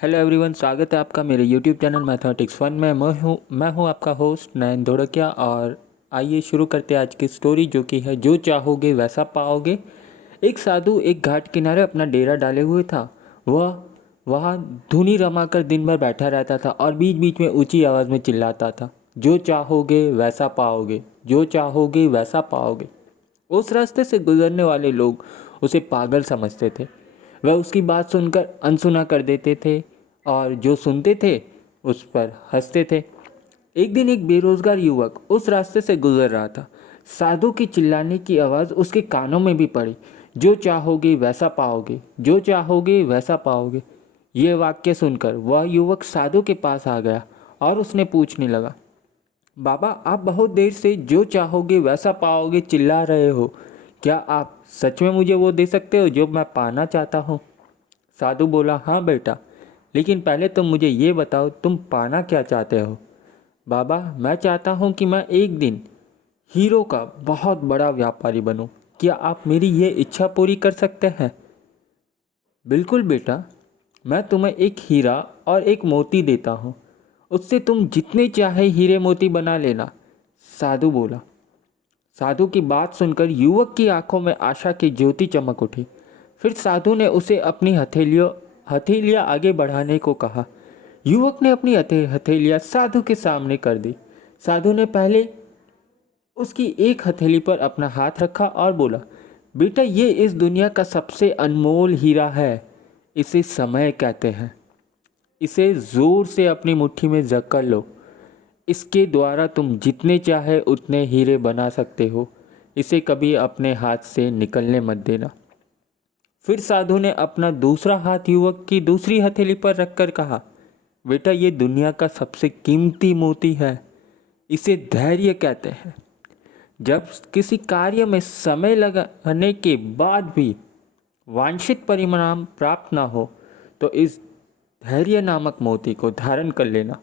Hello everyone, स्वागत है आपका मेरे यूट्यूब चैनल मैथमेटिक्स फन में। मैं हूँ आपका होस्ट नयन धोड़किया। और आइए शुरू करते हैं आज की स्टोरी, जो कि है जो चाहोगे वैसा पाओगे। एक साधु एक घाट किनारे अपना डेरा डाले हुए था। वह वहाँ धुनी रमाकर दिन भर बैठा रहता था और बीच बीच में ऊंची आवाज़ में चिल्लाता था, जो चाहोगे वैसा पाओगे, जो चाहोगे वैसा पाओगे। उस रास्ते से गुजरने वाले लोग उसे पागल समझते थे। वह उसकी बात सुनकर अनसुना कर देते थे और जो सुनते थे उस पर हंसते थे। एक दिन एक बेरोजगार युवक उस रास्ते से गुजर रहा था। साधु की चिल्लाने की आवाज़ उसके कानों में भी पड़ी, जो चाहोगे वैसा पाओगे, जो चाहोगे वैसा पाओगे। ये वाक्य सुनकर वह युवक साधु के पास आ गया और उसने पूछने लगा, बाबा, आप बहुत देर से जो चाहोगे वैसा पाओगे चिल्ला रहे हो। क्या आप सच में मुझे वो दे सकते हो जो मैं पाना चाहता हूँ? साधु बोला, हाँ बेटा, लेकिन पहले तुम मुझे ये बताओ, तुम पाना क्या चाहते हो? बाबा, मैं चाहता हूँ कि मैं एक दिन हीरो का बहुत बड़ा व्यापारी बनूँ। क्या आप मेरी ये इच्छा पूरी कर सकते हैं? बिल्कुल बेटा, मैं तुम्हें एक हीरा और एक मोती देता हूँ। उससे तुम जितने चाहे हीरे मोती बना लेना, साधु बोला। साधु की बात सुनकर युवक की आंखों में आशा की ज्योति चमक उठी। फिर साधु ने उसे अपनी हथेलियाँ आगे बढ़ाने को कहा। युवक ने अपनी हथेलियाँ साधु के सामने कर दी। साधु ने पहले उसकी एक हथेली पर अपना हाथ रखा और बोला, बेटा, ये इस दुनिया का सबसे अनमोल हीरा है। इसे समय कहते हैं। इसे जोर से अपनी मुट्ठी में जकड़ लो। इसके द्वारा तुम जितने चाहे उतने हीरे बना सकते हो। इसे कभी अपने हाथ से निकलने मत देना। फिर साधु ने अपना दूसरा हाथ युवक की दूसरी हथेली पर रखकर कहा, बेटा, ये दुनिया का सबसे कीमती मोती है। इसे धैर्य कहते हैं। जब किसी कार्य में समय लगाने के बाद भी वांछित परिणाम प्राप्त ना हो, तो इस धैर्य नामक मोती को धारण कर लेना।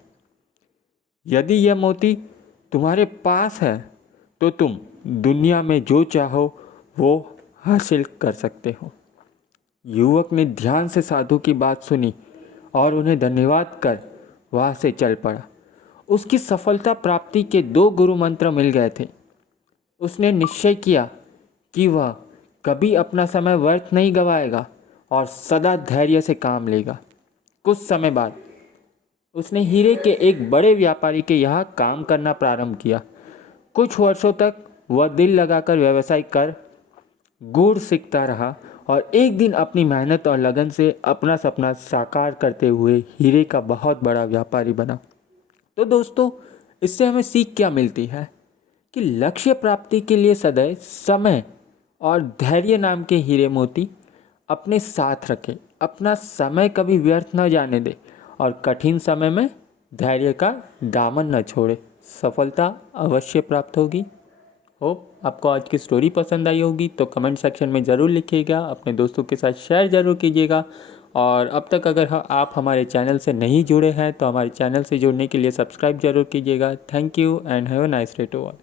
यदि यह मोती तुम्हारे पास है तो तुम दुनिया में जो चाहो वो हासिल कर सकते हो। युवक ने ध्यान से साधु की बात सुनी और उन्हें धन्यवाद कर वहाँ से चल पड़ा। उसकी सफलता प्राप्ति के 2 गुरु मंत्र मिल गए थे। उसने निश्चय किया कि वह कभी अपना समय व्यर्थ नहीं गवाएगा और सदा धैर्य से काम लेगा। कुछ समय बाद उसने हीरे के एक बड़े व्यापारी के यहाँ काम करना प्रारंभ किया। कुछ वर्षों तक वह दिल लगाकर व्यवसाय कर गुड़ सीखता रहा और एक दिन अपनी मेहनत और लगन से अपना सपना साकार करते हुए हीरे का बहुत बड़ा व्यापारी बना। तो दोस्तों, इससे हमें सीख क्या मिलती है कि लक्ष्य प्राप्ति के लिए सदैव समय और धैर्य नाम के हीरे मोती अपने साथ रखें। अपना समय कभी व्यर्थ न जाने दे और कठिन समय में धैर्य का दामन न छोड़े। सफलता अवश्य प्राप्त होगी। होप आपको आज की स्टोरी पसंद आई होगी, तो कमेंट सेक्शन में ज़रूर लिखिएगा, अपने दोस्तों के साथ शेयर ज़रूर कीजिएगा। और अब तक अगर आप हमारे चैनल से नहीं जुड़े हैं तो हमारे चैनल से जुड़ने के लिए सब्सक्राइब ज़रूर कीजिएगा। Thank you and have a nice day to all.